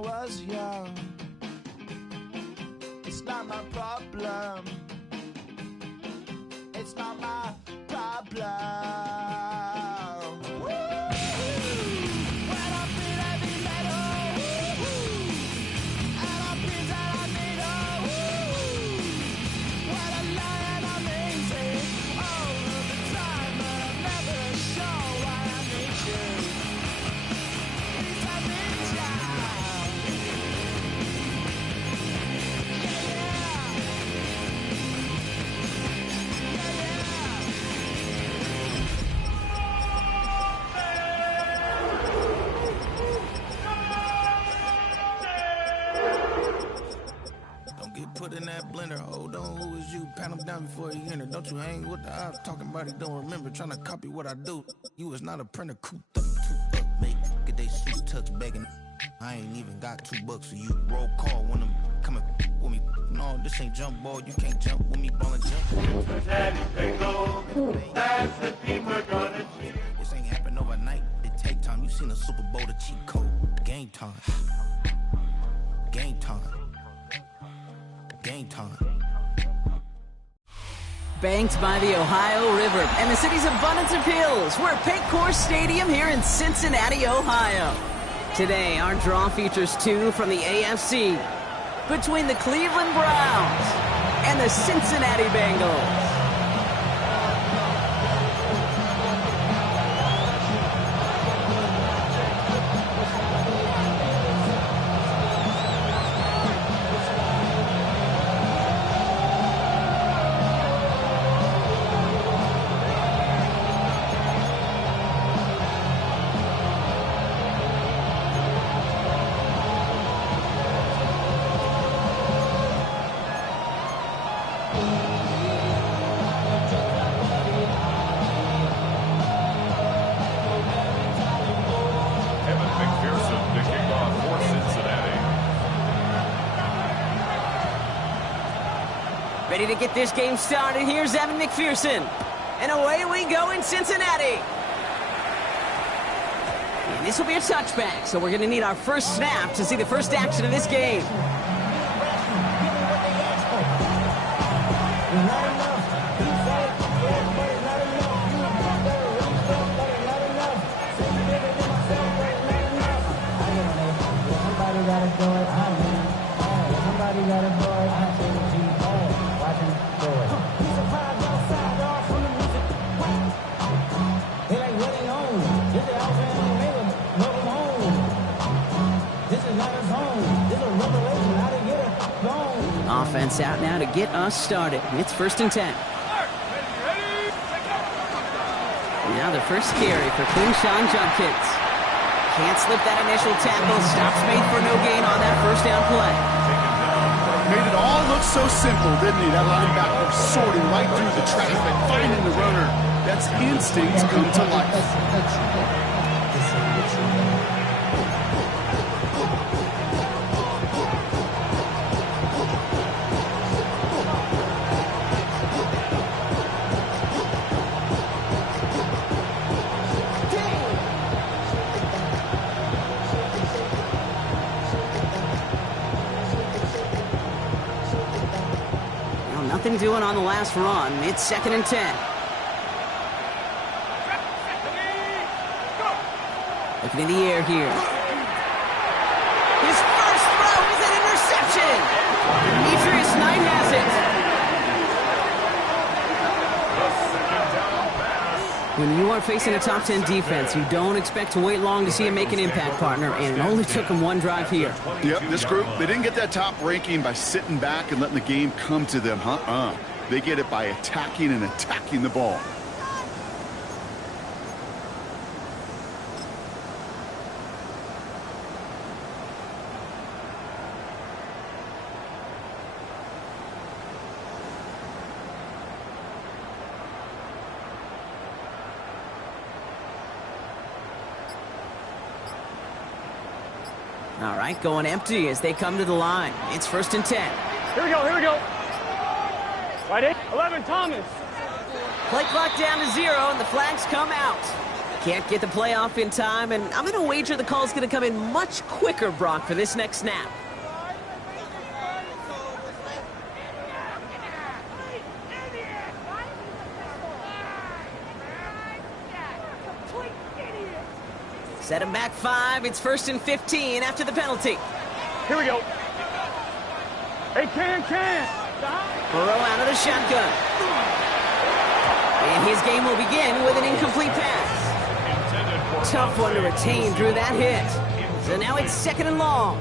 was young. It's not my problem. It's not my problem. Put in that blender, hold on, who is you? Pat him down before he enter. Don't you hang with the ops, talking about he don't remember, trying to copy what I do. You is not a printer, cooped up, make get they suit tucks begging. I ain't even got $2 for you. Roll call when I'm coming with me. No, this ain't jump ball, you can't jump with me, ballin' jump. That's the team we're gonna cheat. This ain't happen overnight, it take time. You seen a Super Bowl to cheat code. Game time. Game time. Game time. Banked by the Ohio River and the city's abundance of hills, we're at Paycor Stadium here in Cincinnati, Ohio. Today, our draw features two from the AFC between the Cleveland Browns and the Cincinnati Bengals. Ready to get this game started. Here's Evan McPherson. And away we go in Cincinnati. And this will be a touchback, so we're going to need our first snap to see the first action of this game. Offense out now to get us started. It's 1st and 10. Now the first carry for Quinshawn Judkins. Can't slip that initial tackle. Stops made for no gain on that first down play. Made it all look so simple, didn't he? That linebacker sorting right through the traffic, finding the runner. That's instincts come to life. Nothing doing on the last run. It's 2nd and 10. Looking in the air here. His first throw is an interception. Demetrius Knight has it. When you are facing a top 10 defense, you don't expect to wait long to see him make an impact, partner, and it only took him one drive here. Yep, this group, they didn't get that top ranking by sitting back and letting the game come to them, They get it by attacking and attacking the ball. All right, going empty as they come to the line. It's 1st and 10. Here we go. Right in. 11, Thomas. Play clock down to 0, and the flags come out. Can't get the play off in time, and I'm going to wager the call's going to come in much quicker, Brock, for this next snap. Set him back 5. It's 1st and 15 after the penalty. Here we go. Hey, can. Burrow out of the shotgun. And his game will begin with an incomplete pass. Tough one to retain through that hit. So now it's 2nd and long.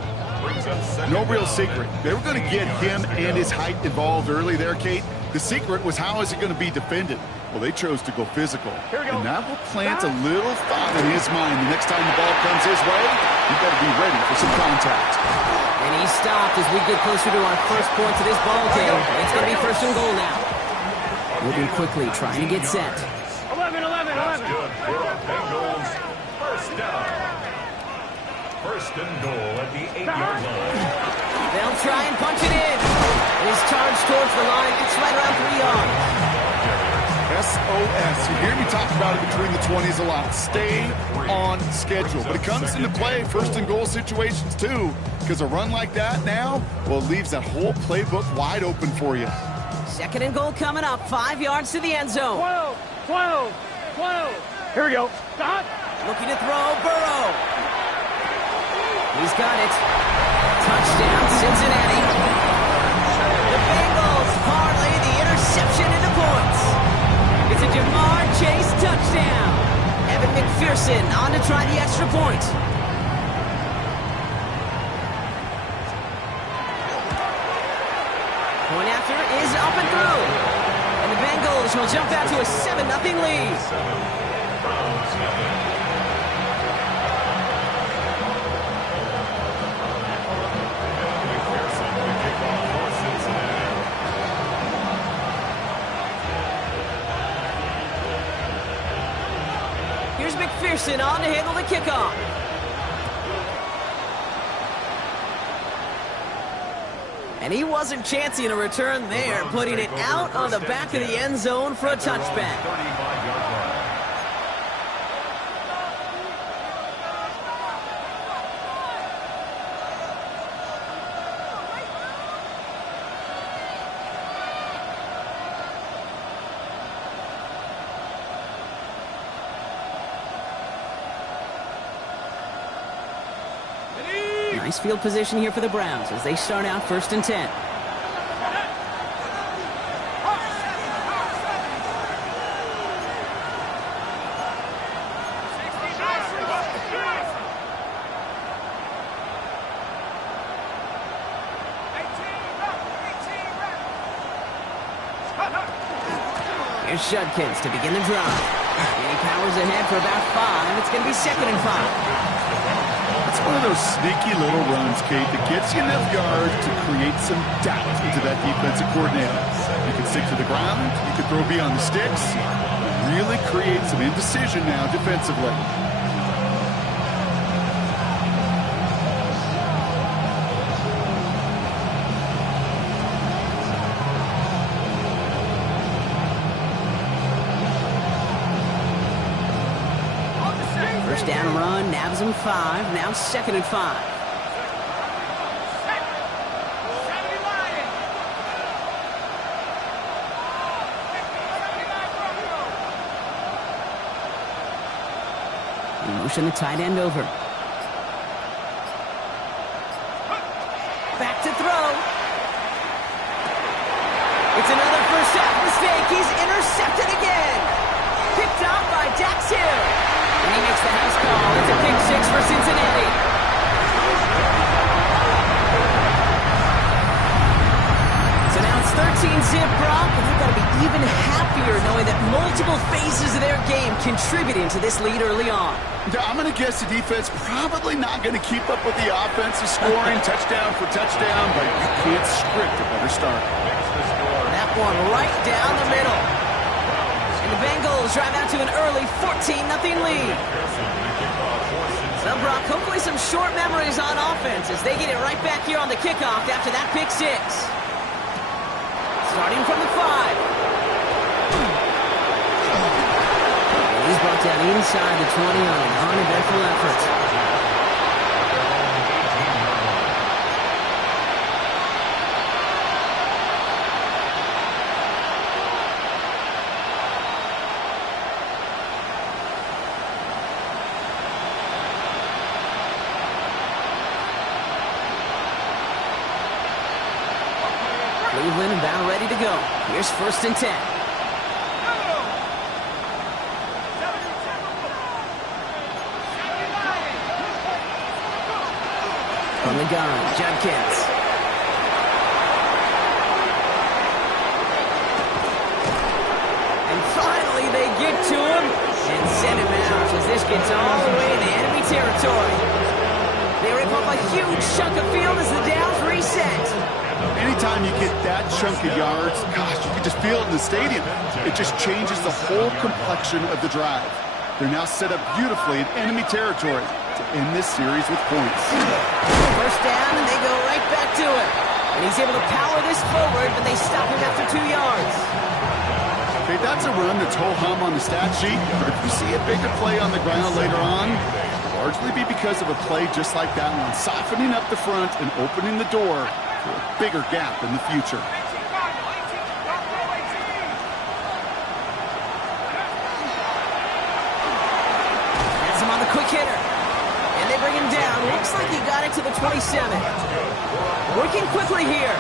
No real secret. They were going to get him and his height involved early there, Kate. The secret was how is it going to be defended? Well, they chose to go physical. And that will plant a little thought in his mind. The next time the ball comes his way, you got to be ready for some contact. And he stopped as we get closer to our first points of this ball game. It's going to be 1st and goal now. Moving quickly, trying to get set. 11. That's good for the Bengals. 1st down. 1st and goal at the 8-yard line. They'll try and punch it in. It is charged towards the line. It's right around 3 yards. SOS. You hear me talk about it between the 20s a lot. Stay on schedule. But it comes into play 1st and goal situations too, because a run like that now, well, it leaves that whole playbook wide open for you. 2nd and goal coming up. 5 yards to the end zone. 12. Here we go. Stop. Looking to throw. Burrow. He's got it. Touchdown, Cincinnati. The Bengals parlay the interception into points. It's a Jamar Chase touchdown. Evan McPherson on to try the extra point. Point after is up and through. And the Bengals will jump out to a 7-0 lead. Here's McPherson on to handle the kickoff. And he wasn't chancing a return there, putting it out on the back of the end zone for a touchback. Nice field position here for the Browns as they start out 1st and 10. Here's Judkins to begin the drive. And he powers ahead for about 5. It's going to be 2nd and 5. It's one of those sneaky little runs, Kate, that gets you enough yards to create some doubt into that defensive coordinator. You can stick to the ground, you can throw beyond the sticks, really create some indecision now defensively. Down run, nabs him 5. Now 2nd and 5. Motion the tight end over. Back to throw. It's another first half mistake. He's intercepted again. Picked off by Dax Hill. And he makes the house call. It's a pick 6 for Cincinnati. So now it's 13-zip, Brock, and they've got to be even happier knowing that multiple phases of their game contributing to this lead early on. I'm going to guess the defense probably not going to keep up with the offensive scoring touchdown for touchdown, but you can't script a better start. That one right down the middle. And the Bengals drive out to an early 14-0 lead. So, Brock, hopefully some short memories on offense as they get it right back here on the kickoff after that pick 6. Starting from the 5. And he's brought down inside the 20 on an uneventful effort. Cleveland about ready to go. Here's 1st and 10. From the gun, Judkins. And finally they get to him and send him out as this gets all the way into enemy territory. They rip up a huge chunk of field as the downs reset. Anytime you get that chunk of yards, gosh, you can just feel it in the stadium. It just changes the whole complexion of the drive. They're now set up beautifully in enemy territory to end this series with points. 1st down, and they go right back to it. And he's able to power this forward, but they stop him after 2 yards. Okay, that's a run that's ho-hum on the stat sheet, but if you see a bigger play on the ground later on, largely be because of a play just like that one, softening up the front and opening the door for a bigger gap in the future. Has him on the quick hitter. And they bring him down. Looks like he got it to the 27. Working quickly here.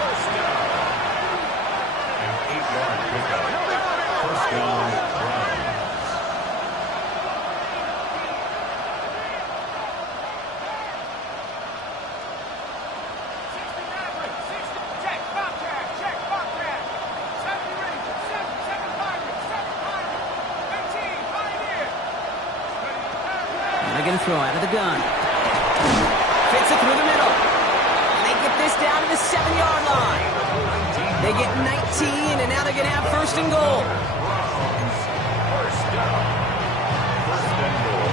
An 8-yard pickup. 1st down, Browns. They're going to throw out of the gun. Fits it through the middle. And they get this down to the 7-yard line. They get 19, and now they're going to have 1st and goal. 1st down. 1st and goal.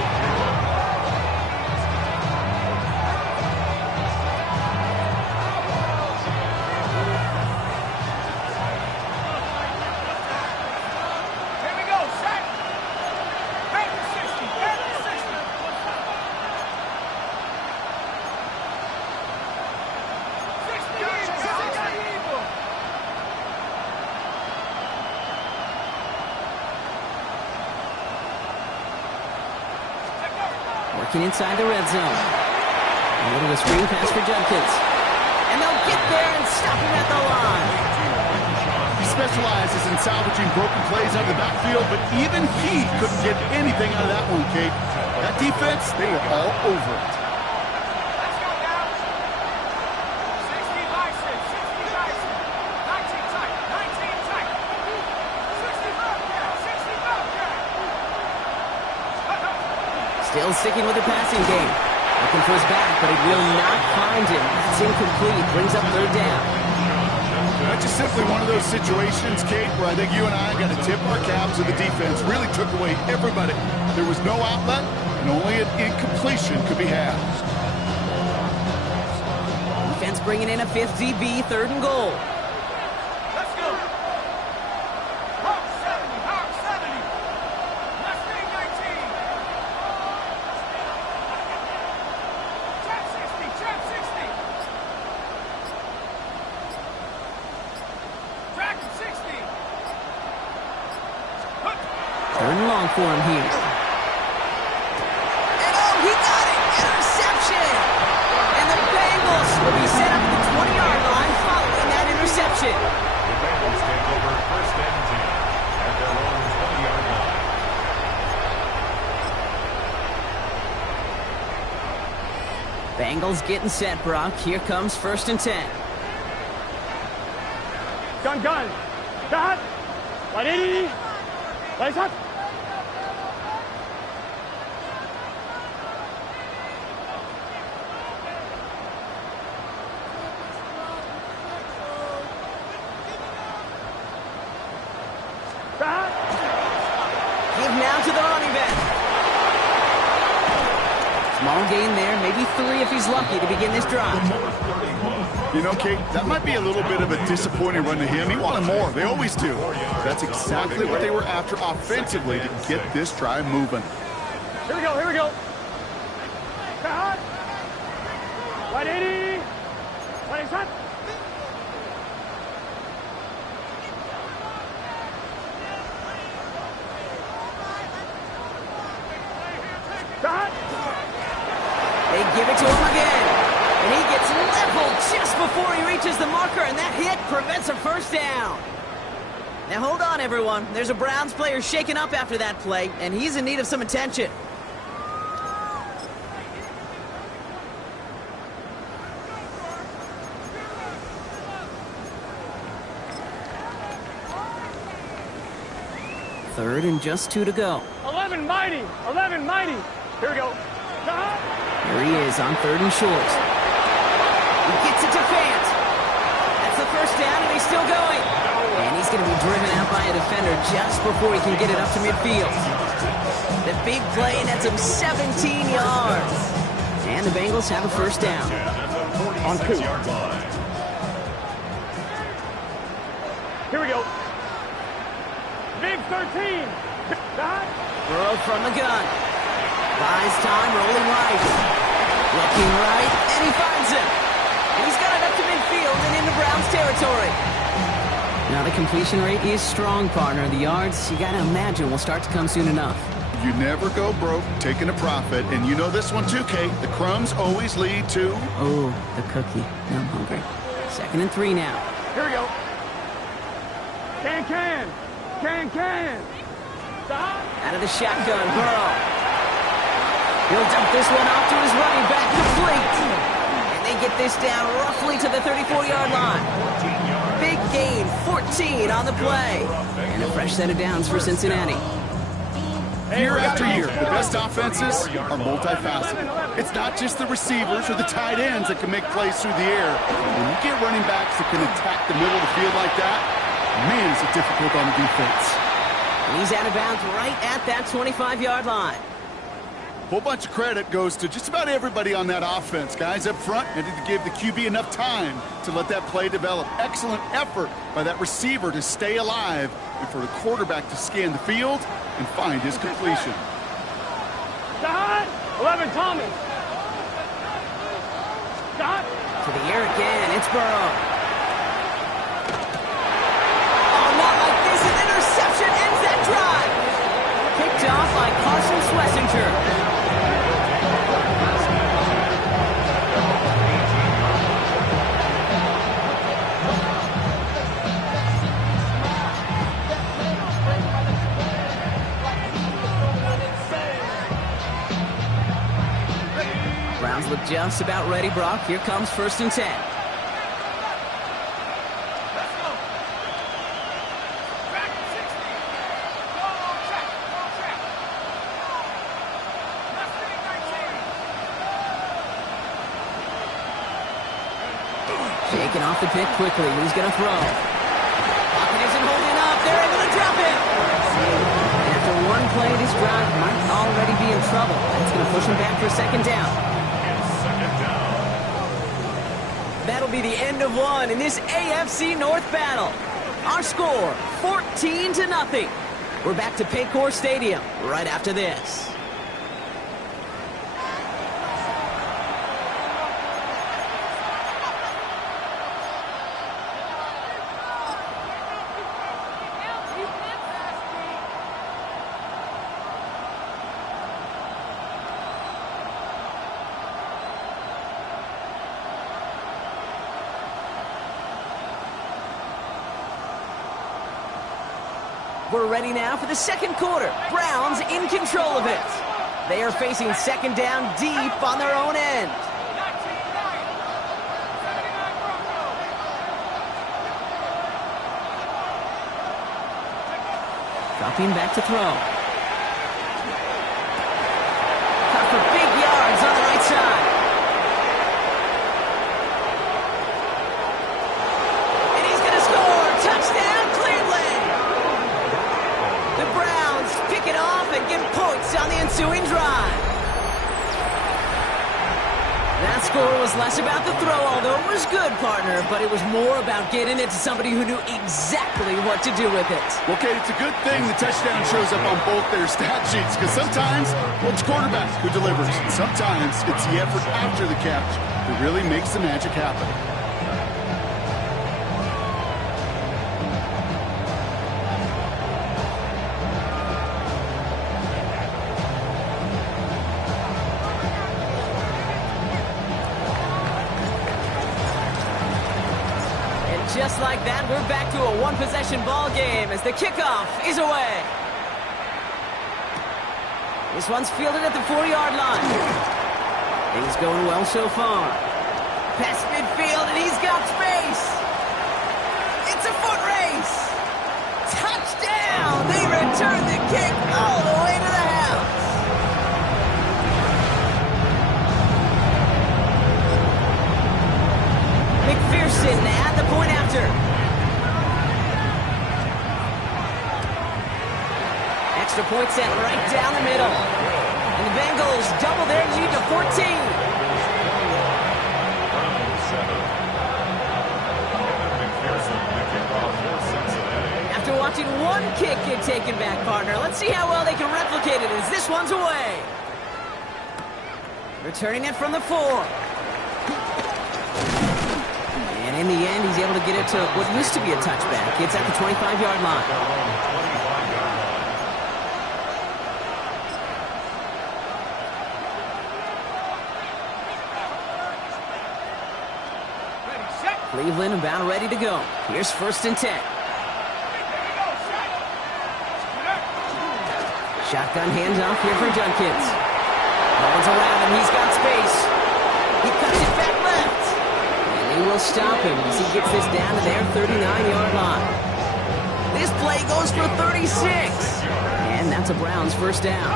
Working inside the red zone. A little of a screen pass for Judkins. And they'll get there and stop him at the line. He specializes in salvaging broken plays out of the backfield, but even he couldn't get anything out of that one, Kate. That defense, they were all over it. Still sticking with the passing game. Looking for his back, but he will not find him. It's incomplete. Brings up 3rd down. That's just simply one of those situations, Kate, where I think you and I got to tip our caps to the defense. Really took away everybody. There was no outlet, and only an incompletion could be had. Defense bringing in a 5th DB, 3rd and goal. For him here. And oh, he got it! Interception! And the Bengals will be set up at the 20-yard line following that interception. The Bengals take over 1st and 10 at their own 20-yard line. Bengals getting set, Brock. Here comes 1st and 10. Gun. Got. Ready. Lights up. Give now to the running back. Small gain there, maybe 3 if he's lucky to begin this drive. You know, Kate, that might be a little bit of a disappointing run to him. He wanted more. They always do. That's exactly what they were after offensively to get this drive moving. Here we go, here we go. Hot. 180. 180 hot. They give it to him again. And he gets leveled just before he reaches the marker, and that hit prevents a first down. Now hold on, everyone. There's a Browns player shaken up after that play, and he's in need of some attention. Third and just 2 to go. 11 mighty. 11 mighty. Here we go. Here he is on 3rd and short. He gets it to Fant. That's the first down, and he's still going. And he's going to be driven out by a defender just before he can get it up to midfield. The big play nets him 17 yards. And the Bengals have a first down. On 2. Here we go. Big 13. Burrow from the gun. Buys time, rolling right. Looking right, and he finds him. And he's got it up to midfield and into Browns territory. Now the completion rate is strong, partner. The yards, you got to imagine, will start to come soon enough. You never go broke taking a profit, and you know this one too, Kate. The crumbs always lead to... Oh, the cookie. Now I'm hungry. 2nd and 3 now. Here we go. Can. Out of the shotgun, Burrow. He'll dump this one off to his running back, complete. And they get this down roughly to the 34-yard line. Big gain, 14 on the play. And a fresh set of downs for Cincinnati. Year after year, the best offenses are multifaceted. It's not just the receivers or the tight ends that can make plays through the air. When you get running backs that can attack the middle of the field like that, man, is it difficult on the defense. And he's out of bounds right at that 25-yard line. Whole bunch of credit goes to just about everybody on that offense. Guys up front needed to give the QB enough time to let that play develop. Excellent effort by that receiver to stay alive and for the quarterback to scan the field and find his completion. 11 Thomas. To the air again, it's Burrow. Oh, not like this. An interception ends that drive. Picked off by Carson Schlesinger. Browns look just about ready, Brock. Here comes 1st and 10. Shaking off the pick quickly. He's going to throw. Pocket isn't holding up. They're able to drop it. After one play, this drive might already be in trouble. That's going to push him back for 2nd down. That'll be the end of one in this AFC North battle. Our score, 14-0. We're back to Paycor Stadium right after this. We're ready now for the 2nd quarter. Browns in control of it. They are facing 2nd down deep on their own end. Dropping back to throw. Cut for big yards on the right side. And he's going to score. Touchdown, Cleveland. The Browns pick it off and get points on the ensuing drive. That score was less about the throw although it was good, partner, but it was more about getting it to somebody who knew exactly what to do with it. Well, Kate, it's a good thing the touchdown shows up on both their stat sheets, because sometimes, well, it's quarterback who delivers. And sometimes it's the effort after the catch that really makes the magic happen. Just like that, we're back to a one-possession ball game as the kickoff is away. This one's fielded at the 40-yard line. Things going well so far. Past midfield, and he's got space. It's a foot race. Touchdown! They return the kick all the way to the house. McPherson at the point after. Extra point set right down the middle. And the Bengals double their lead to 14. After watching one kick get taken back, partner, let's see how well they can replicate it as this one's away. Returning it from the 4. In the end, he's able to get it to what used to be a touchback. It's at the 25-yard line. Cleveland about ready to go. Here's 1st and 10. Shotgun handoff here for Junkins. No one's around him. He's got space. He cuts it back left. He will stop him as he gets this down to their 39-yard line. This play goes for 36. And that's a Browns 1st down.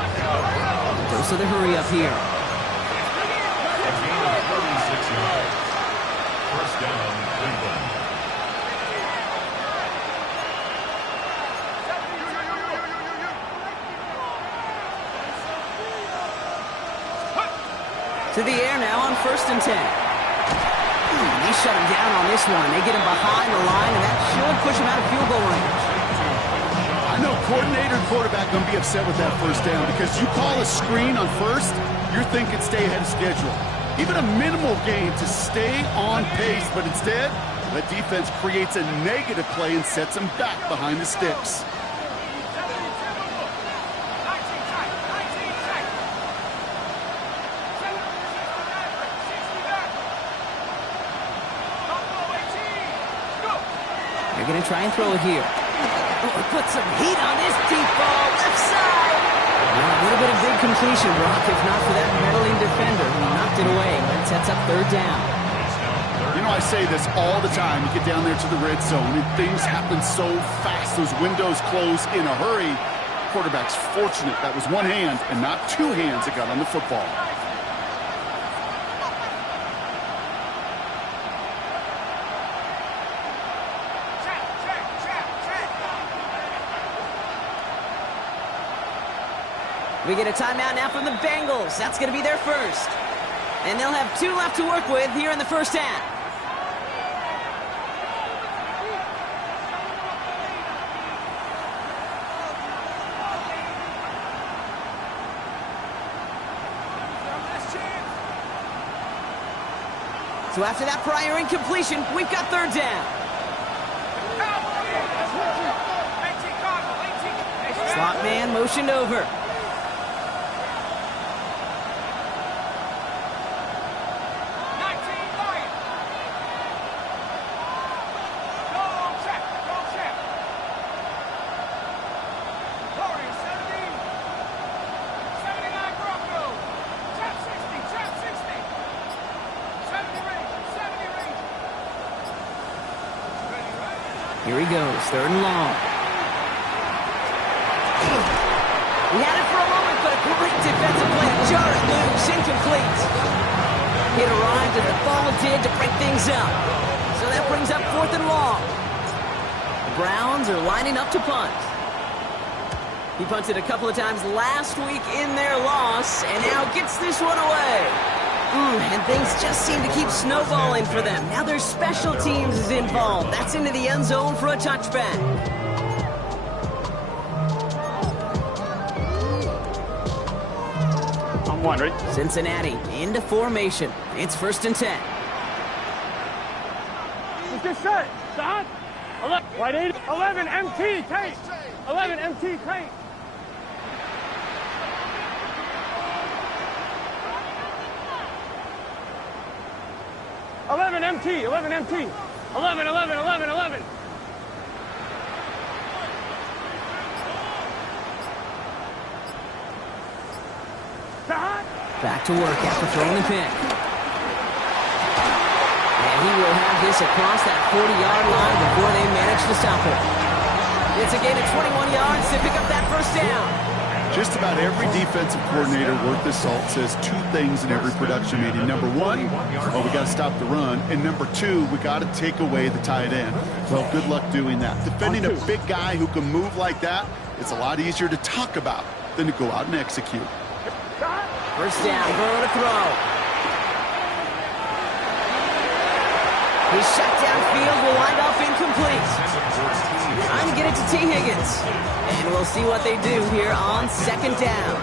Goes to the hurry up here. A gain of 36 yards. 1st down, Cleveland. To the air now on 1st and 10. They shut him down on this one. They get him behind the line, and that should push him out of field goal range. I know coordinator and quarterback going to be upset with that 1st down, because you call a screen on 1st, you're thinking stay ahead of schedule. Even a minimal gain to stay on pace, but instead, the defense creates a negative play and sets him back behind the sticks. They're going to try and throw it here. Oh, put some heat on this deep ball, left side. Well, a little bit of big completion, Brock, if not for that Maryland defender who knocked it away. That sets up 3rd down. You know, I say this all the time. You get down there to the red zone, and things happen so fast. Those windows close in a hurry. Quarterback's fortunate that was one hand and not 2 hands that got on the football. We get a timeout now from the Bengals. That's going to be their 1st. And they'll have 2 left to work with here in the 1st half. So after that prior incompletion, we've got 3rd down. Slot man motioned over. Here he goes, 3rd and long. He had it for a moment, but a great defensive play. Jar it loose, incomplete. It arrived as the ball did to break things up. So that brings up 4th and long. The Browns are lining up to punt. He punted a couple of times last week in their loss, and now gets this one away. And things just seem to keep snowballing for them. Now their special teams is involved. That's into the end zone for a touchback. I'm wondering. Cincinnati into formation. It's 1st and 10. Let's get set. Stop. 11 MT, Tate. 11 MT, Tate. Eleven MT, 11 MT. 11. Stop. Back to work after throwing the pick. And he will have this across that 40-yard line before they manage to stop it. It's a gain of 21 yards to pick up that first down. Just about every defensive coordinator worth his salt says two things in every production meeting. Number one, we got to stop the run. And number two, we got to take away the tight end. Well, good luck doing that. Defending a big guy who can move like that, it's a lot easier to talk about than to go out and execute. First down, Burrow to throw. His shot downfield will wind up incomplete. Trying to get it to T. Higgins. And we'll see what they do here on 2nd down.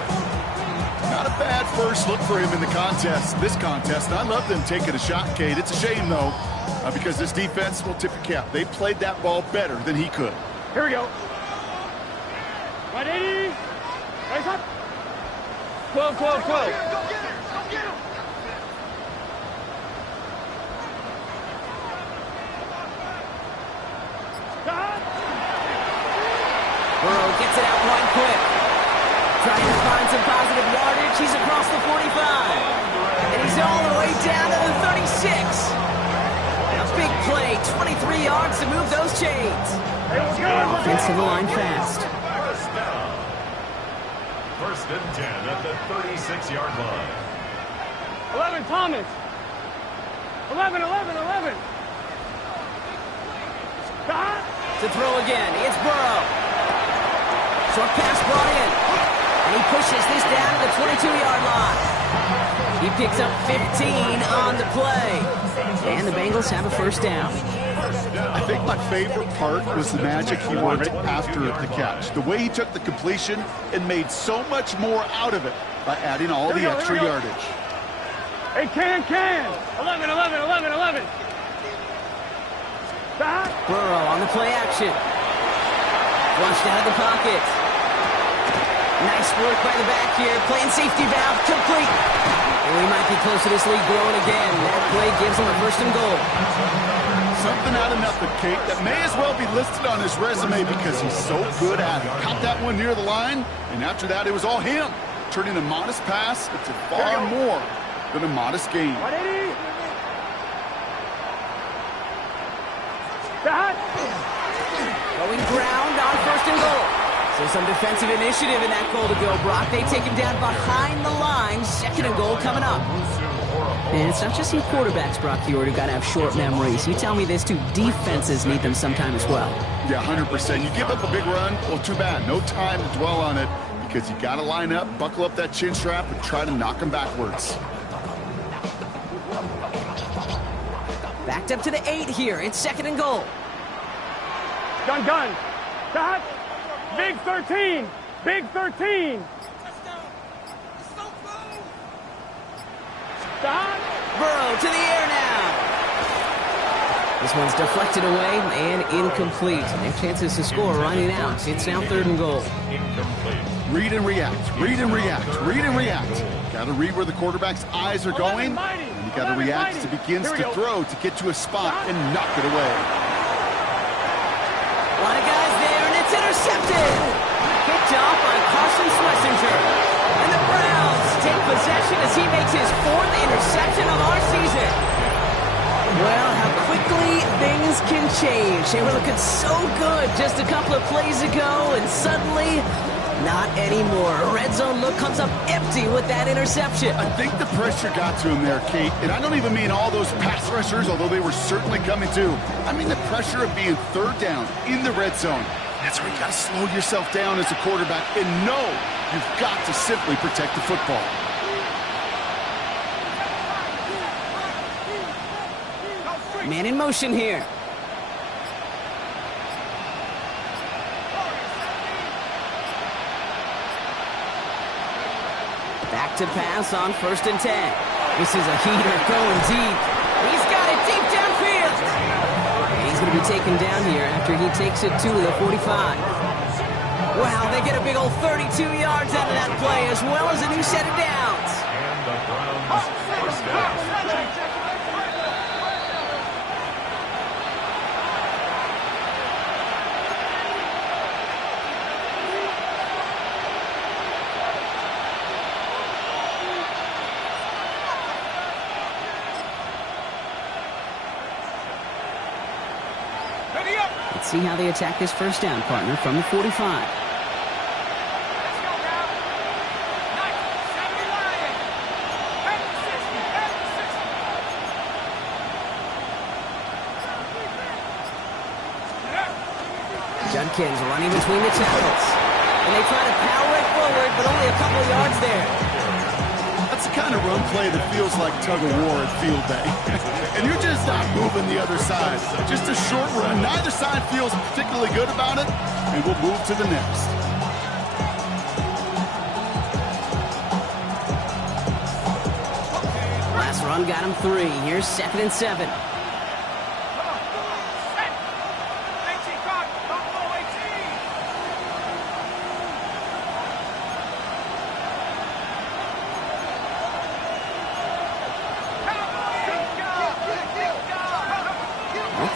Not a bad first look for him in the contest. This contest, and I love them taking a shot, Kate. It's a shame, though, because this defense will tip your cap. They played that ball better than he could. Here we go. 180. Right up. 12. Go get him. Burrow gets it out one quick. Trying to find some positive yardage. He's across the 45. And he's all the way down to the 36. A big play, 23 yards to move those chains. Offensive line fast. First and 10 at the 36-yard line. 11, Thomas. 11. Stop. To throw again, it's Burrow. Short pass brought in. And he pushes this down to the 22-yard line. He picks up 15 on the play. And the Bengals have a first down. I think my favorite part was the magic he worked after the catch. The way he took the completion and made so much more out of it by adding all the extra yardage. Hey, can. 11. Stop. Burrow on the play action. Flushed out of the pocket. Nice work by the back here. Playing safety valve complete. And we might be close to this lead growing again. That play gives him a 1st and goal. Something out of nothing, Kate, that may as well be listed on his resume because he's so good at it. Caught that one near the line, and after that, it was all him. Turning a modest pass into far more than a modest gain. 180. Stop. Going ground on 1st and goal. So some defensive initiative in that goal to go, Brock. They take him down behind the line. 2nd and goal coming up. And it's not just you quarterbacks, Brock Huard, who got to have short memories. You tell me this too, defenses need them sometime as well. Yeah, 100%. You give up a big run, well, too bad. No time to dwell on it because you got to line up, buckle up that chin strap, and try to knock them backwards. Backed up to the 8 here. It's 2nd and goal. Gun. Stop. Big 13. Stop. Burrow to the air now. This one's deflected away and incomplete. Their chances to score running out. It's now 3rd and goal. Read and react. Got to read where the quarterback's eyes are going, and you got to react as he begins to throw to get to a spot and knock it away. A lot of guys there, and it's intercepted. Picked off by Carson Schlesinger. And the Browns take possession as he makes his 4th interception of our season. Well, how quickly things can change. They were looking so good just a couple of plays ago, and suddenly, not anymore. A red zone look comes up empty with that interception. I think the pressure got to him there, Kate. And I don't even mean all those pass rushers, although they were certainly coming too. I mean the pressure of being 3rd down in the red zone. That's where you got to slow yourself down as a quarterback and know you've got to simply protect the football. Man in motion here. Back to pass on 1st and 10. This is a heater going deep. He's got it deep downfield. He's going to be taken down here after he takes it to the 45. Wow, they get a big old 32 yards out of that play, as well as a new set of downs. And the Browns first down. Let's see how they attack this first down, partner, from the 45. Judkins running between the tackles. And they try to power it forward, but only a couple of yards there. That's the kind of run play that feels like tug-of-war at field day. And you're just not moving the other side. Just a short run. Neither side feels particularly good about it, and we'll move to the next. Last run got him 3. Here's 2nd and 7.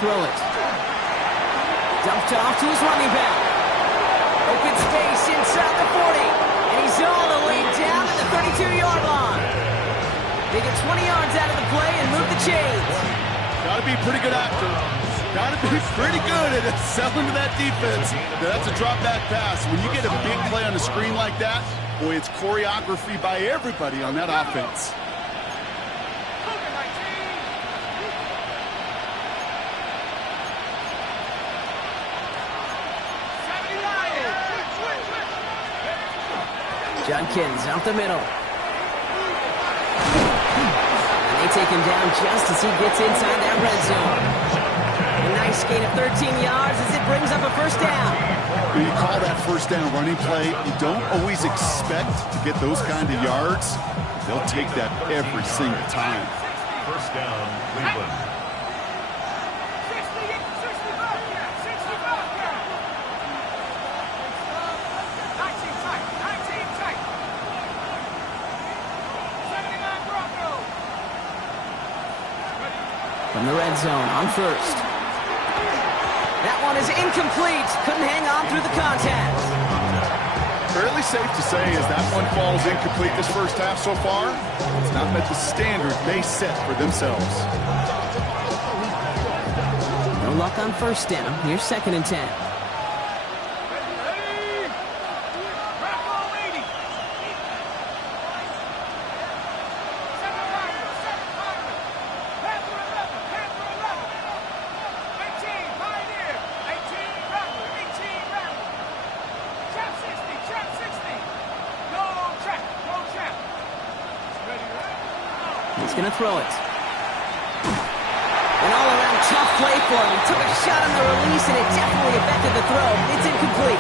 Throw it. Dumped off to his running back. Open space inside the 40. And he's all the way down at the 32-yard line. They get 20 yards out of the play and move the chains. Got to be a pretty good actor. Got to be pretty good at selling to that defense. That's a drop back pass. When you get a big play on the screen like that, boy, it's choreography by everybody on that offense. Judkins out the middle. And they take him down just as he gets inside that red zone. A nice gain of 13 yards as it brings up a first down. When you call that first down running play, you don't always expect to get those kind of yards. They'll take that every single time. First down, Cleveland. From the red zone on 1st. That one is incomplete. Couldn't hang on through the contact. Fairly safe to say as that one falls incomplete this first half so far, it's not met the standard they set for themselves. No luck on 1st down. Here's 2nd and 10. He's going to throw it. An all-around tough play for him. He took a shot on the release, and it definitely affected the throw. It's incomplete.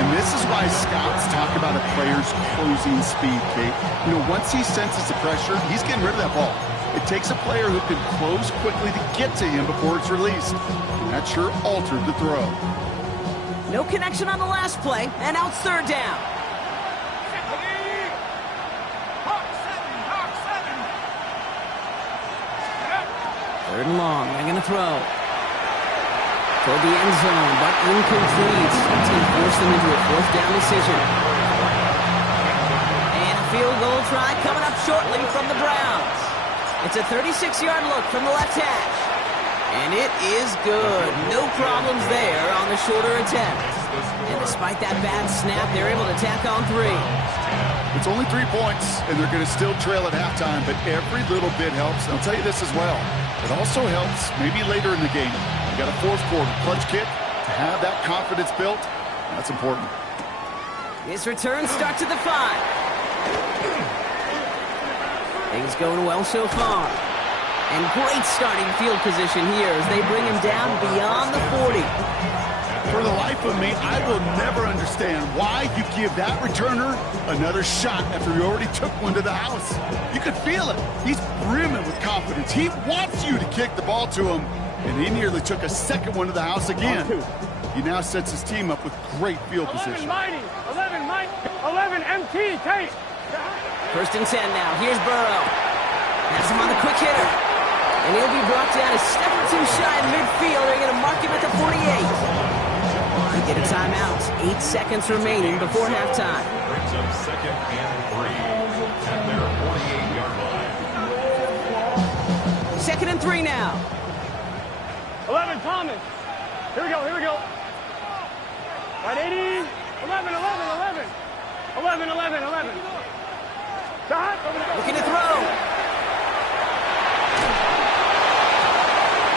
And this is why scouts talk about a player's closing speed, Kate. You know, once he senses the pressure, he's getting rid of that ball. It takes a player who can close quickly to get to him before it's released. And that sure altered the throw. No connection on the last play, and now it's 3rd down. Third and long, they're going to throw. Toward the end zone, but incomplete. It's going to force them into a 4th down decision. And a field goal try coming up shortly from the Browns. It's a 36-yard look from the left hash. And it is good. No problems there on the shorter attempt. And despite that bad snap, they're able to tack on 3. It's only 3 points, and they're going to still trail at halftime, but every little bit helps. And I'll tell you this as well. It also helps maybe later in the game. You got a 4th quarter clutch kick to have that confidence built. That's important. His return starts at the 5. Things going well so far. And great starting field position here as they bring him down beyond the 40. For the life of me, I will never understand why you give that returner another shot after you already took one to the house. You could feel it. He's brimming with confidence. He wants you to kick the ball to him, and he nearly took a second one to the house again. He now sets his team up with great field position. 11 MT, Tate. First and 10 now. Here's Burrow. Has him on the quick hitter. And he'll be brought down a step or two shy of midfield. They're going to mark him at the 48. They get a timeout. 8 seconds remaining before halftime. Brings up 2nd and 3 at their 48-yard line. 2nd and 3 now. 11 Thomas. Here we go. Right 80. 11. 11. Stop. Looking to throw.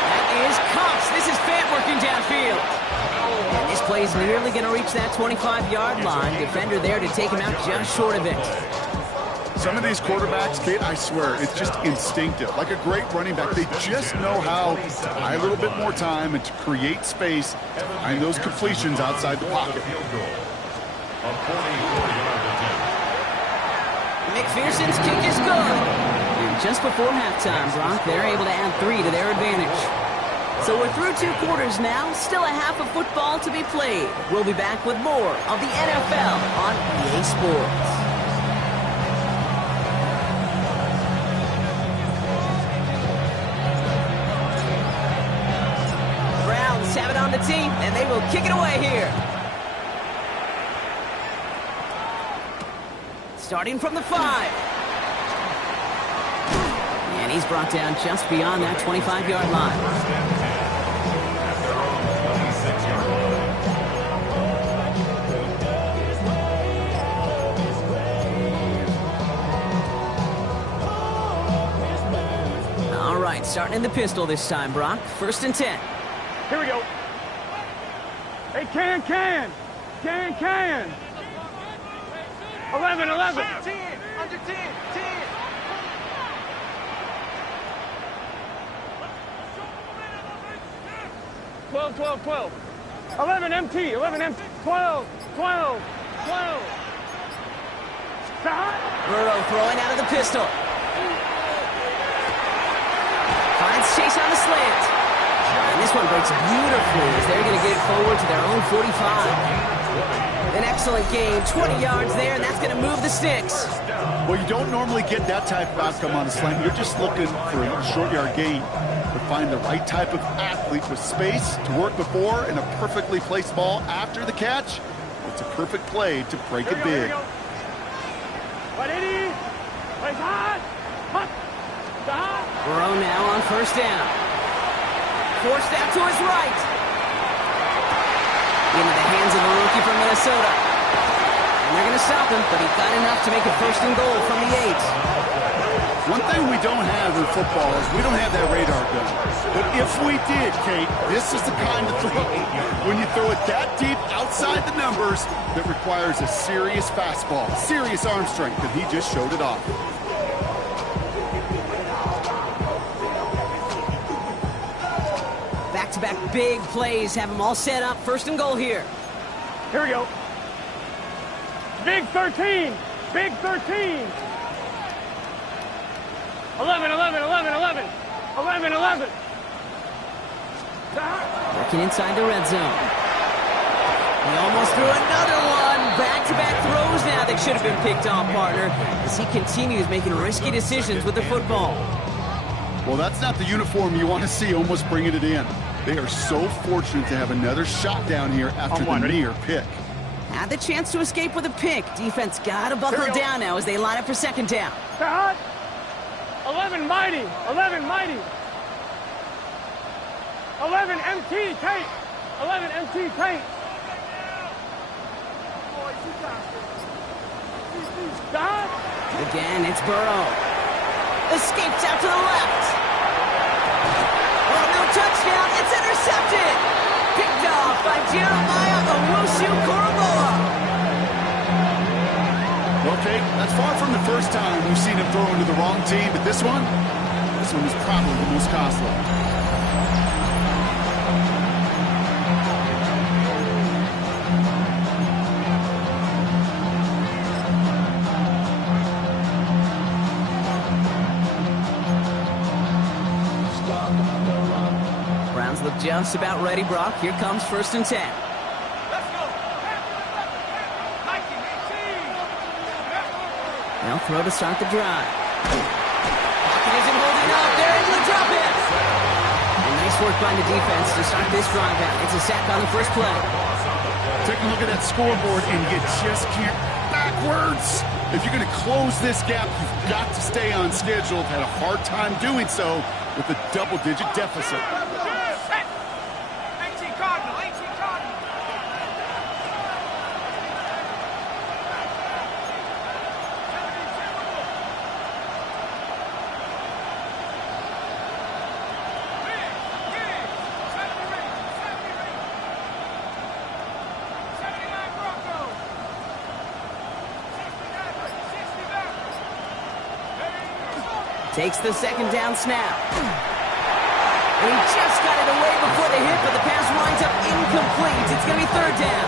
That is Cox. This is Fant working downfield. And this play's nearly going to reach that 25-yard line. Defender there to take him out just short of it. Some of these quarterbacks, Kate, I swear, it's just instinctive. Like a great running back, they just know how to buy a little bit more time and to create space behind those completions outside the pocket. McPherson's kick is good. And just before halftime, Brock, they're able to add 3 to their advantage. So we're through 2 quarters now, still a half of football to be played. We'll be back with more of the NFL on EA Sports. Browns have it on the team, and they will kick it away here. Starting from the 5. And he's brought down just beyond that 25-yard line. All right, starting in the pistol this time, Brock. 1st and 10. Here we go. Hey, can. 11. Under 10. 12. 11 MT. 12. Stop. Burrow throwing out of the pistol. Finds chase on the slant. And this one breaks beautifully as they're going to get it forward to their own 45. An excellent gain, 20 yards there, and that's going to move the sticks. Well, you don't normally get that type of outcome on a slant. You're just looking for a short yard gain. But find the right type of athlete with space to work before and a perfectly placed ball after the catch. It's a perfect play to break it big. 180. Plays hot. Burrow now on 1st down. Forced out to his right. Into the hands of the rookie from Minnesota. And they're going to stop him, but he got enough to make it 1st and goal from the 8. One thing we don't have in football is we don't have that radar gun. But if we did, Kate, this is the kind of throw, when you throw it that deep outside the numbers, that requires a serious fastball, serious arm strength, and he just showed it off. Back-to-back big plays have them all set up. 1st and goal here. Here we go. Big 13. 11. Working inside the red zone. He almost threw another one. Back-to-back throws now that should have been picked off, partner, as he continues making risky decisions with the football. Well, that's not the uniform you want to see almost bringing it in. They are so fortunate to have another shot down here after the near pick. Had the chance to escape with a pick. Defense got to buckle down now as they line up for 2nd down. 11 mighty. 11 MT Tate. 11 MT Tate. Stop. Again, it's Burrow. Escapes out to the left. Oh, no touchdown. It's intercepted. Picked off by Jeremiah Owusu-Koramoah. Well, Kate, that's far from the first time we've seen him throw into the wrong team, but this one, This one was probably the most costly. Browns look just about ready, Brock. Here comes 1st and 10. They'll throw to start the drive. Pocket isn't holding up. They're able to drop it. And nice work by the defense to start this drive out. It's a sack on the first play. Take a look at that scoreboard, and you just can't backwards. If you're going to close this gap, you've got to stay on schedule. Had a hard time doing so with a double-digit deficit. Takes the 2nd down snap. And he just got it away before the hit, but the pass winds up incomplete. It's going to be 3rd down.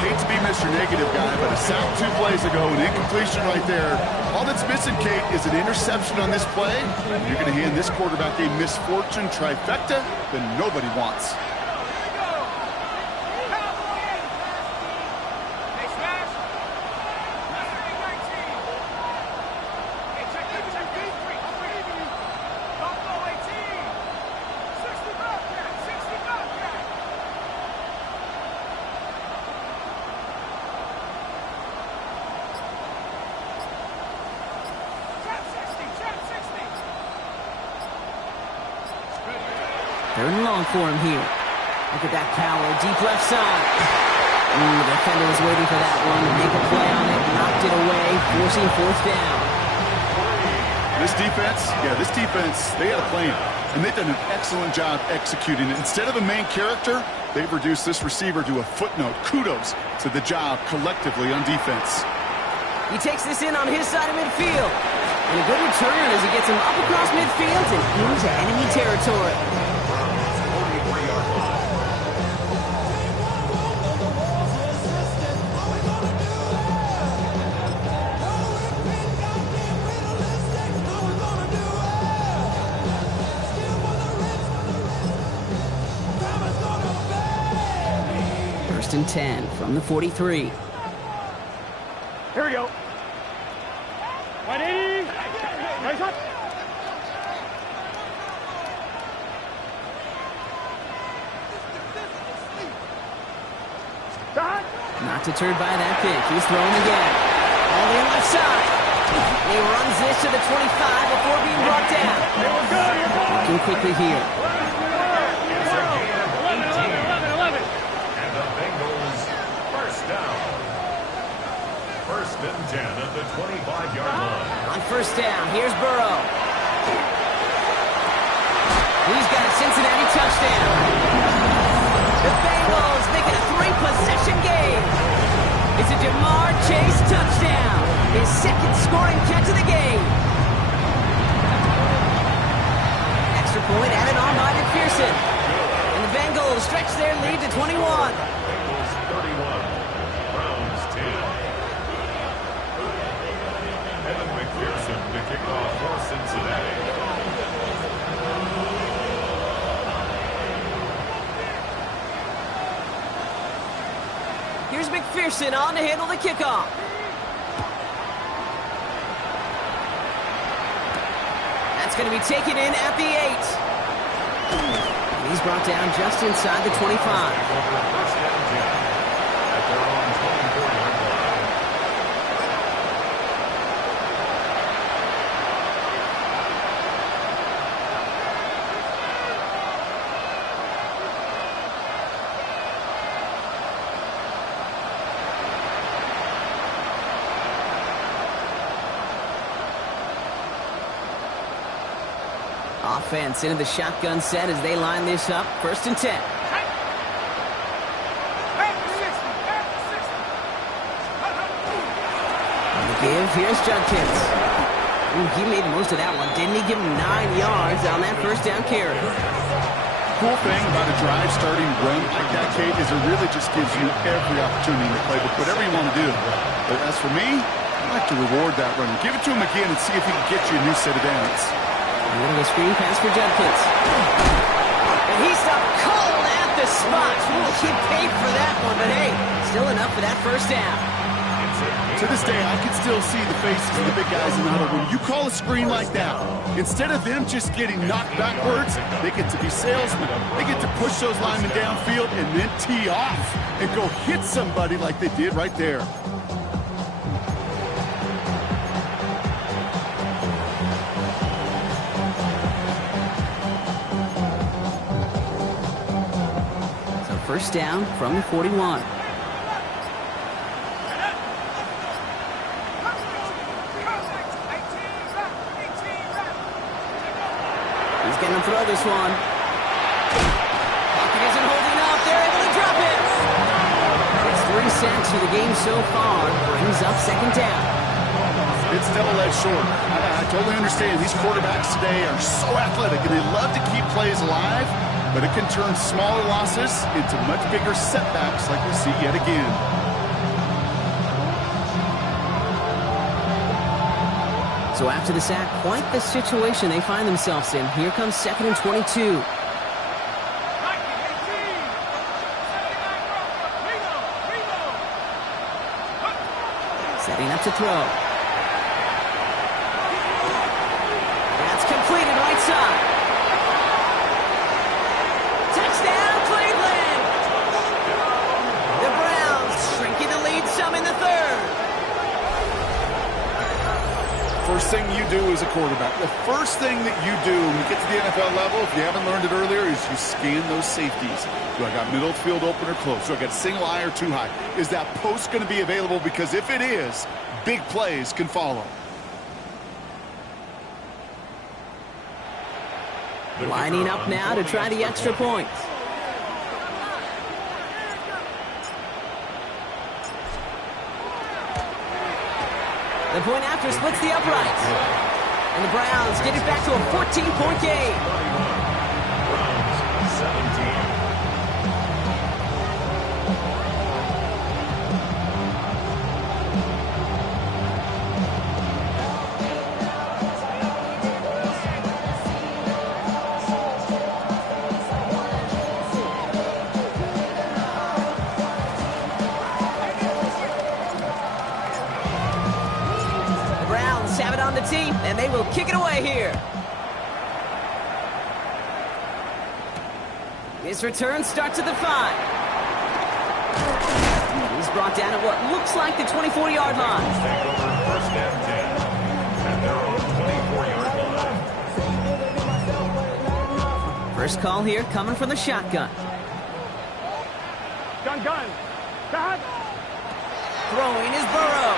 Hate to be Mr. Negative guy, but a sack 2 plays ago, an incompletion right there. All that's missing, Kate, is an interception on this play. You're going to hand this quarterback a misfortune trifecta that nobody wants. Third and long for him here. Look at that power, deep left side. The defender was waiting for that one to make a play on it, knocked it away, forcing 4th down. This defense, they had a plan, and they've done an excellent job executing it. Instead of a main character, they've reduced this receiver to a footnote. Kudos to the job collectively on defense. He takes this in on his side of midfield. And a good return as he gets him up across midfield and into enemy territory. First and 10 from the 43. Here we go. 180. Nice up. Not deterred by that pick. He's throwing again. All the left side. He runs this to the 25 before being brought down. Looking quickly here. It's a gain of 18. And the Bengals first down. 1st and 10 at the 25-yard line. On 1st down, here's Burrow. He's got a Cincinnati touchdown. The Bengals make it a 3-possession game. It's a Jamar Chase touchdown. His 2nd scoring catch of the game. Extra point added on by McPherson. And the Bengals stretch their lead to 21. Bengals 31, Browns 10. Evan McPherson to kick off for Cincinnati. Here's McPherson on to handle the kickoff. That's going to be taken in at the 8. And he's brought down just inside the 25. First and 10 at their own 24-yard line. Offense into the shotgun set as they line this up. 1st and 10. On the give, here's Judkins. Ooh, he made the most of that one, didn't he? Give him 9 yards on that first down carry. Cool thing about a drive starting run like that, Kate, is it really just gives you every opportunity in the playbook, whatever you want to do. But as for me, I like to reward that runner. Give it to him again and see if he can get you a new set of downs. A little bit of screen pass for Judkins. And he stopped cold at the spot. Ooh, he paid for that one, but hey, still enough for that first down. To this day, I can still see the faces of the big guys in the huddle. When you call a screen like that, instead of them just getting knocked backwards, they get to be salesmen. They get to push those linemen downfield and then tee off and go hit somebody like they did right there. So first down from the 41. Getting him throw this one. Pocket isn't holding up. They're able to drop it. It's 3 sacks for the game so far. Brings up second down. It's double-edged sword. I totally understand. These quarterbacks today are so athletic, and they love to keep plays alive, but it can turn smaller losses into much bigger setbacks like we see yet again. So after the sack, quite the situation they find themselves in. Here comes 2nd and 22. Setting up to throw. That's completed right side. Touchdown, Cleveland! The Browns shrinking the lead some in the third. First thing you do as a quarterback, the first thing that you do when you get to the NFL level, if you haven't learned it earlier, is you scan those safeties. Do I got middle field open or close? Do I got single high or too high? Is that post going to be available? Because if it is, big plays can follow. Lining up now to try the extra points. The point after splits the uprights. And the Browns get it back to a 14-point game. Browns 17. Have it on the team, and they will kick it away here. His return starts at the 5. He's brought down at what looks like the 24-yard line. Take over first and 10 at their own 24-yard line. First call here coming from the shotgun. Gun. God. Throwing is Burrow.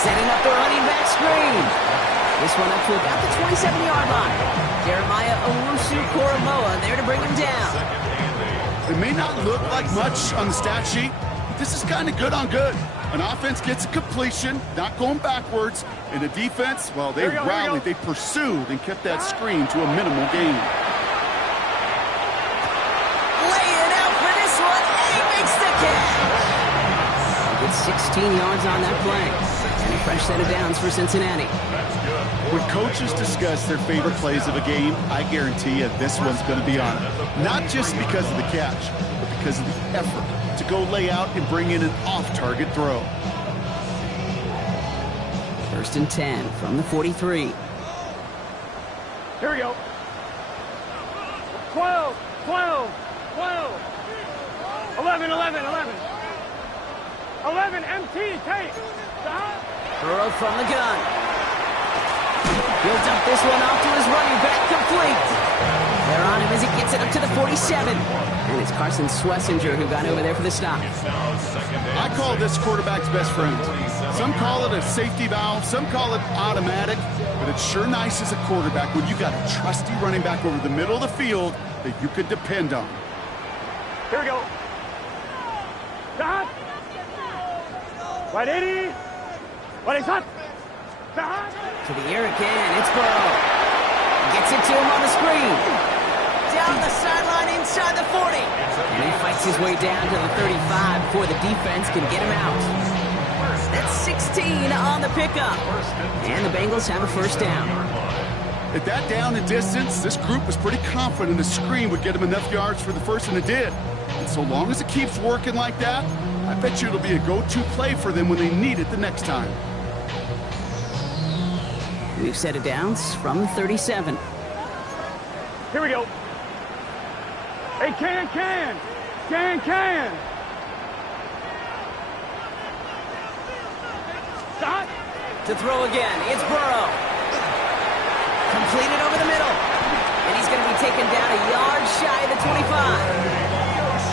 Setting up the running back screen. This one up to about the 27-yard line. Jeremiah Owusu-Koramoah there to bring him down. It may not look like much on the stat sheet, but this is kind of good on good. An offense gets a completion, not going backwards, and the defense, well, they rallied, they pursued, and kept that screen to a minimal gain. Laying out for this one, and he makes the catch. He gets 16 yards on that play. And a fresh set of downs for Cincinnati. When coaches discuss their favorite plays of a game, I guarantee you this one's going to be on it. Not just because of the catch, but because of the effort to go lay out and bring in an off-target throw. 1st and 10 from the 43. Here we go. 12. 11. 11, MT, Tate. Stop. Burrow from the gun. He'll dump this one off to his running back, complete. They're on him as he gets it up to the 47. And it's Carson Schlesinger who got over there for the stop. I call this quarterback's best friend. Some call it a safety valve, some call it automatic, but it's sure nice as a quarterback when you got a trusty running back over the middle of the field that you could depend on. Here we go. Stop. Right 80. Right hot. To the air again. It's Burrow. Gets it to him on the screen. Down the sideline inside the 40. And he fights his way down to the 35 before the defense can get him out. That's 16 on the pickup. And the Bengals have a first down. At that down and distance, this group was pretty confident the screen would get him enough yards for the first, and it did. And so long as it keeps working like that, I bet you it'll be a go-to play for them when they need it the next time. We've set it downs from 37. Here we go. Hey, can. Stop. To throw again, it's Burrow. Completed over the middle. And he's going to be taken down a yard shy of the 25.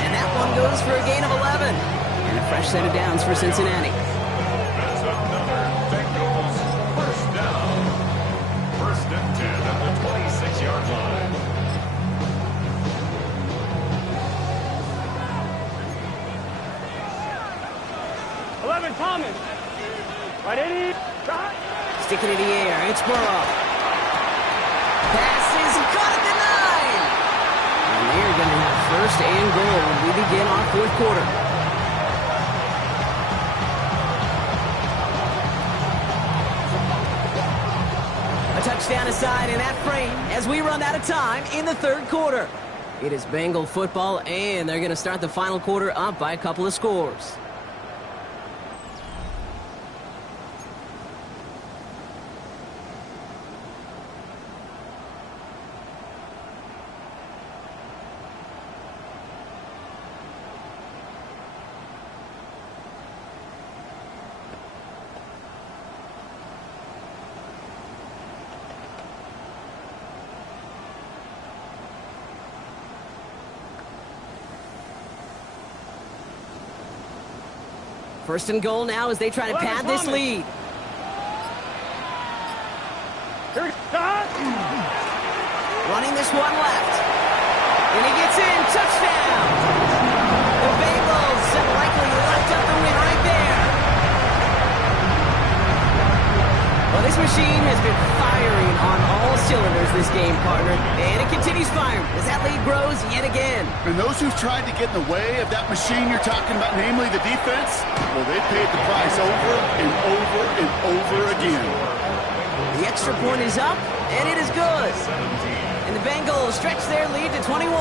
And that one goes for a gain of 11. And a fresh set of downs for Cincinnati. That's another Bengals first down. First and 10 at the 26-yard line. Thomas. Right, 80. Stop. Stick it in the air. It's Burrow. Passes. Caught at the 9. And they're going to have first and goal when we begin our fourth quarter. A touchdown aside in that frame as we run out of time in the third quarter. It is Bengal football, and they're going to start the final quarter up by a couple of scores. First and goal now as they try to pad this lead. Running this one left. And he gets in. Touchdown! The Bengals have likely left up the win right there. Well, this machine has been firing on all cylinders this game, partner. And it continues firing as that lead grows yet again. And those who've tried to get in the way of that machine you're talking about, namely the defense, well, they paid the price over and over and over again. The extra point is up, and it is good. And the Bengals stretch their lead to 21.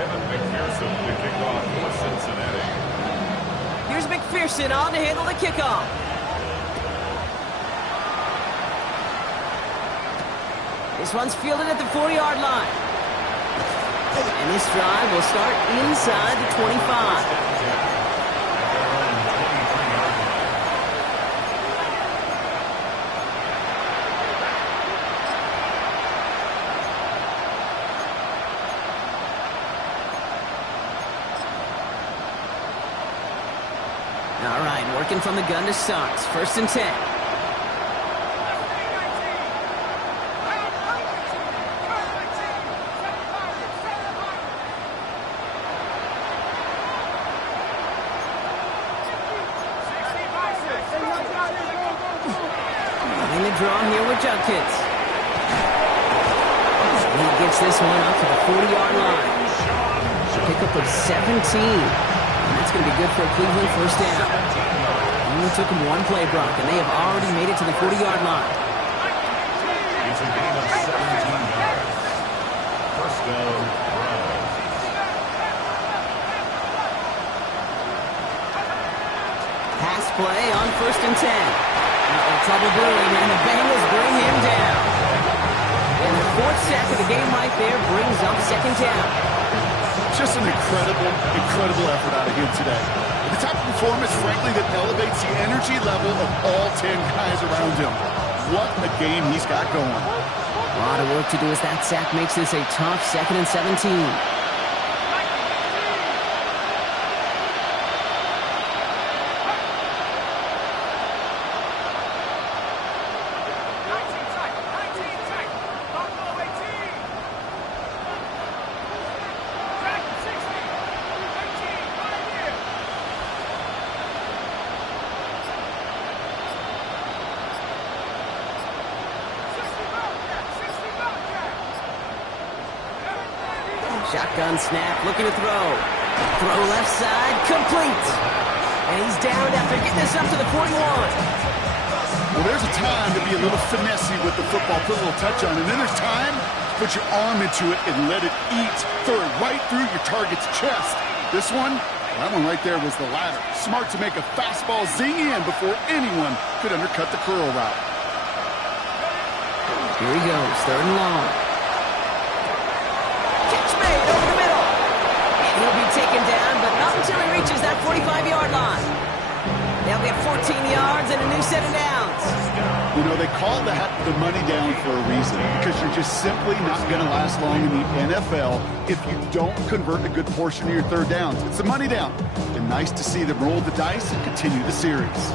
Evan McPherson to kick off for Cincinnati. Here's McPherson on to handle the kickoff. This one's fielded at the 4-yard line. And this drive will start inside the 25. All right, working from the gun to start. First and 10. Running the draw here with Judkins. He gets this one up to the 40-yard line. Pickup of 17. And that's going to be good for a Cleveland first down. Only took him one play, Brock, and they have already made it to the 40-yard line. It's a gain of 17 yards. First down, Browns. Pass play on first and 10. Trouble brewing, and the Bengals bring him down. And the fourth sack of the game right there brings up second down. Just an incredible effort out of him today. The type of performance, frankly, that elevates the energy level of all 10 guys around him. What a game he's got going. A lot of work to do as that sack makes this a tough 2nd and 17. Shotgun snap, looking to throw. Throw left side, complete. And he's down after getting this up to the 41. Well, there's a time to be a little finessey with the football, put a little touch on, and then there's time to put your arm into it and let it eat. Throw it right through your target's chest. This one, that one right there was the latter. Smart to make a fastball zing in before anyone could undercut the curl route. Here he goes, 3rd and long. Catch made over the middle. And he'll be taken down, but not until he reaches that 45-yard line. They'll get 14 yards and a new set of downs. You know, they call that the money down for a reason, because you're just simply not going to last long in the NFL if you don't convert a good portion of your 3rd downs. It's the money down. And nice to see them roll the dice and continue the series.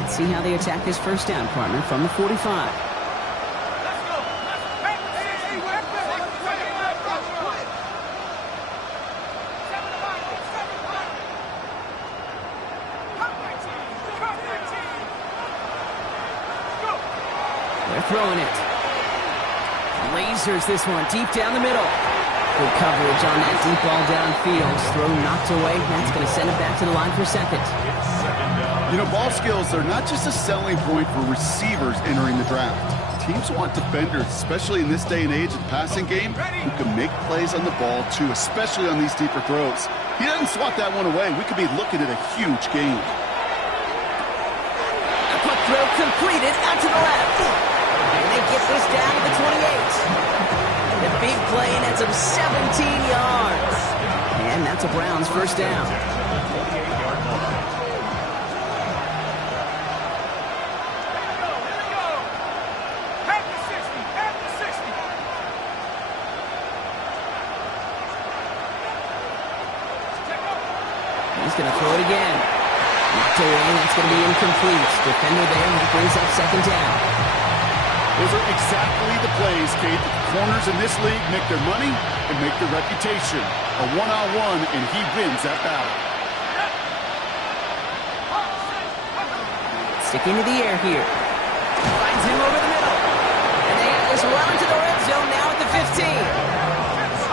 Let's see how they attack this 1st down, partner, from the 45. Throwing it. Lasers this one deep down the middle. Good coverage on that deep ball downfield. Throw knocked away. That's going to send it back to the line for 2nd. You know, ball skills are not just a selling point for receivers entering the draft. Teams want defenders, especially in this day and age of the passing game, who can make plays on the ball too, especially on these deeper throws. He doesn't swat that one away. We could be looking at a huge game. A quick throw completed out to the left. And they get this down to the 28. The big play nets him 17 yards. And that's a Browns 1st down. He's going to throw it again. Knocked away, that's going to be incomplete. Defender there, that brings up 2nd down. Those are exactly the plays, Kate, that the corners in this league make their money and make their reputation. A one-on-one, and he wins that battle. Sticking to the air here. Finds him over the middle. And they have this well into the red zone now at the 15.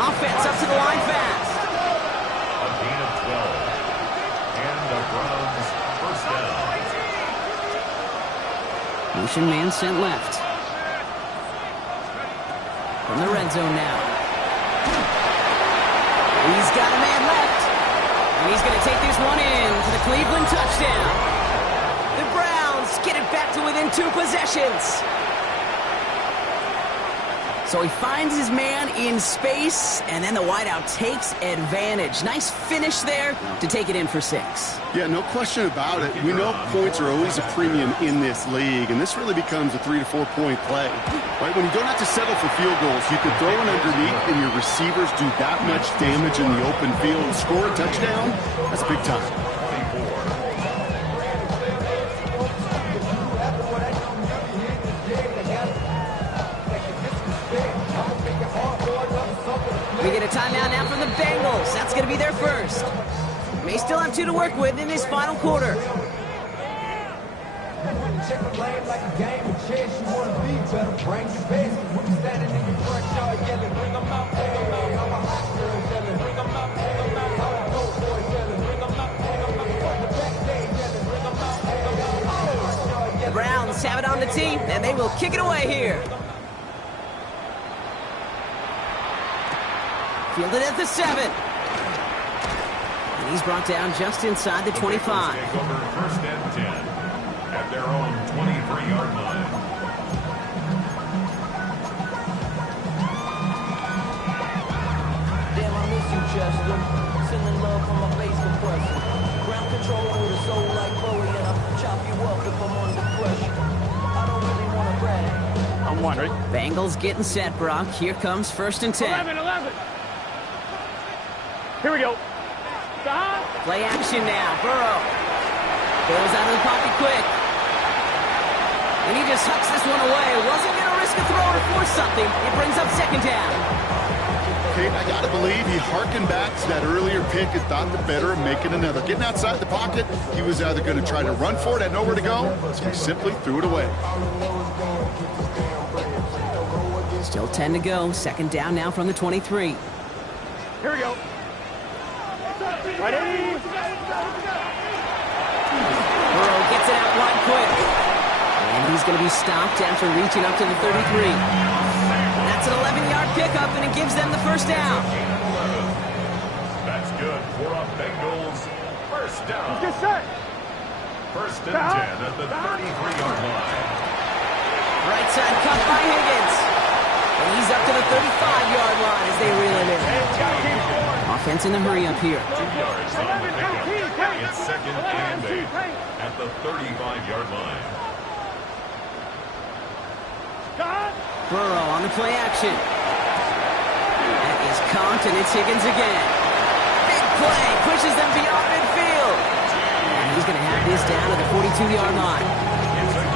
Offense up to the line fast. A gain of 12. And the Browns 1st down. Motion man sent left. From the red zone now. He's got a man left. And he's going to take this one in for the Cleveland touchdown. The Browns get it back to within 2 possessions. So he finds his man in space, and then the wideout takes advantage. Nice finish there to take it in for 6. Yeah, no question about it. We know points are always a premium in this league, and this really becomes a 3 to 4 point play. Right? When you don't have to settle for field goals, you can throw it underneath, and your receivers do that much damage in the open field and score a touchdown. That's big time. We get a timeout now from the Bengals. That's going to be their 1st. May still have 2 to work with in this final quarter. The Browns have it on the tee, and they will kick it away here. Fielded at the 7. And he's brought down just inside the 25. Take over 1st and 10 at their own 23-yard line. Damn, I miss you, Chester. Sending love from my bass compressor. Ground control with a soul like Bowie, and I'll chop you up if I'm under pressure. I don't really want to brag. I'm wondering. Bengals getting set, Brock. Here comes 1st and 10. 11. Here we go. Stop. Play action now. Burrow goes out of the pocket quick. And he just hucks this one away. Wasn't going to risk a throw or force something. It brings up 2nd down. Okay, I got to believe he harkened back to that earlier pick and thought the better of making another. Getting outside the pocket, he was either going to try to run for it, had nowhere to go, so he simply threw it away. Still 10 to go. 2nd down now from the 23. Here we go. Right 80. Burrow gets it out wide quick. And he's going to be stopped after reaching up to the 33. That's an 11-yard pickup, and it gives them the first down. That's good for a Bengals first down. Get set. First and 10 at the 33-yard line. Right side cut by Higgins. And he's up to the 35-yard line as they reel him in. Offense in the hurry-up here. 2 yards on the pickup. It's second and 8 at the 35-yard line. Burrow on the play action. That is caught, and it's Higgins again. Big play, pushes them beyond midfield. And he's going to have this down at the 42-yard line.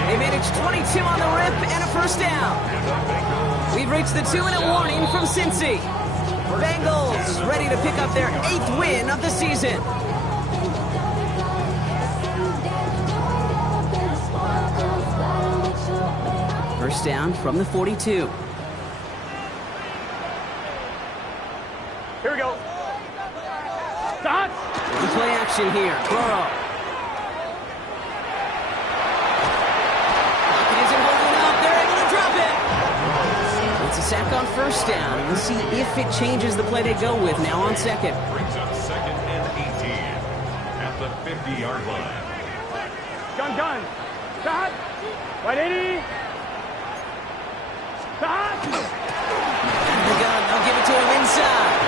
They managed 22 on the rip and a first down. We've reached the 2-minute warning from Cincy. Bengals ready to pick up their 8th win of the season. First down from the 42. Here we go. Stop. The play action here. Burrow. Pocket isn't holding up. They're able to drop it. It's a sack on first down. We'll see if it changes the play they go with now on second. Brings up second and 18 at the 50-yard line. Gun. Stop. Right 80. Stop. The gun. They'll give it to him inside.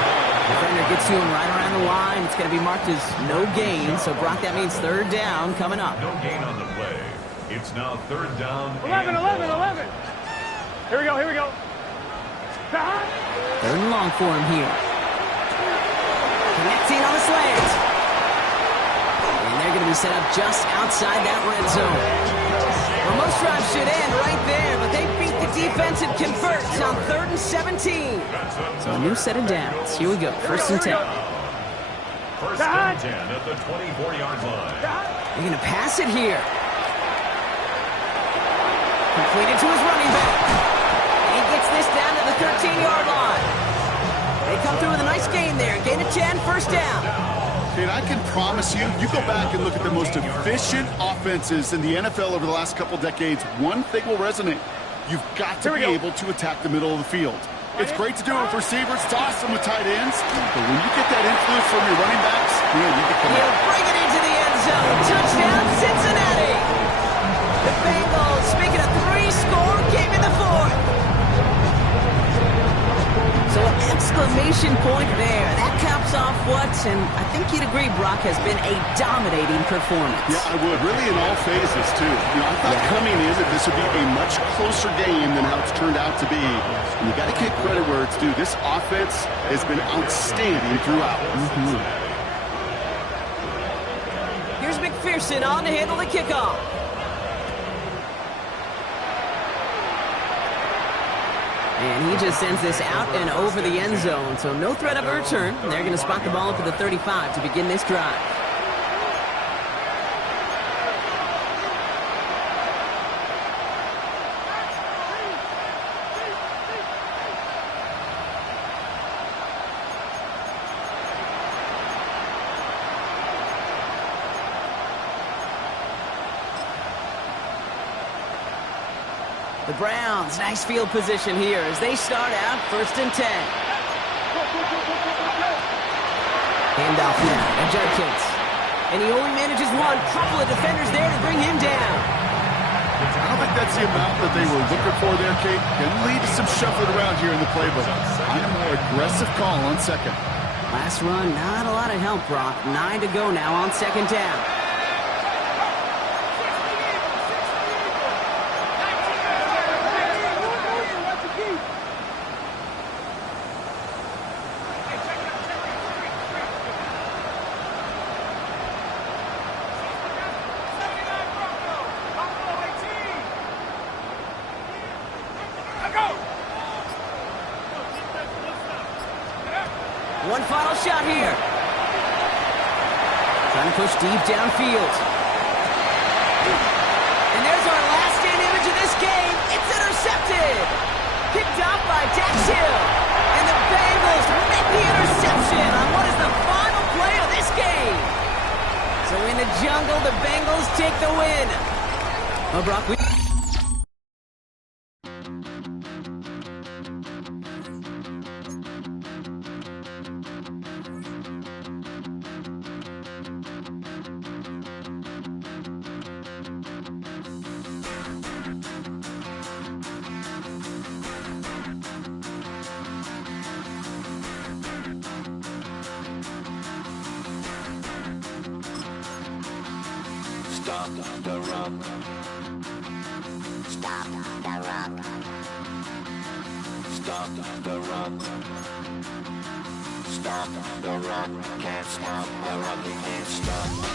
Defender gets to him right around the line. It's going to be marked as no gain. So, Brock, that means third down coming up. No gain on the play. It's now third down. 11. Here we go. Stop. Third and long for him here. Connecting on the slant. And they're going to be set up just outside that red zone. Well, most drives should end right there, but they beat the defense and convert on 3rd and 17. So a new set of downs. Here we go. First and 10. First and 10 at the 24-yard line. They're going to pass it here. Completed to his running back. And he gets this down to the 13-yard line. They come through with a nice gain there. Gain of 10, first down. And I can promise you, you go back and look at the most efficient offenses in the NFL over the last couple decades, one thing will resonate. You've got to be able to attack the middle of the field. It's great to do it with receivers. It's awesome with tight ends. But when you get that influence from your running backs, you can come He'll bring it into the end zone. Touchdown, Cincinnati. The Bengals, speaking of 3-score, came in the 4th. So an exclamation point there. That caps off what, and I think you'd agree, Brock, has been a dominating performance. Yeah, I would. Really in all phases, too. I thought coming in that this would be a much closer game than how it's turned out to be. And you got to give credit where it's due. This offense has been outstanding throughout. Here's McPherson on to handle the kickoff. And he just sends this out and over the end zone. So no threat of a return. They're going to spot the ball up at the 35 to begin this drive. The Browns, nice field position here as they start out first and 10. Handoff now to Judkins. And he only manages one. Couple of defenders there to bring him down. I don't think that's the amount that they were looking for there, Kate. Can lead to some shuffling around here in the playbook. I'm a more aggressive call on second. Last run, not a lot of help, Brock. 9 to go now on second down. One final shot here. Trying to push deep downfield. And there's our last-stand image of this game. It's intercepted. Picked up by Dax Hill. And the Bengals make the interception. So in the jungle, the Bengals take the win. Well, Brock, Stop the run. Stop the run. Stop the run. Stop the run. Can't stop the run. You can't stop.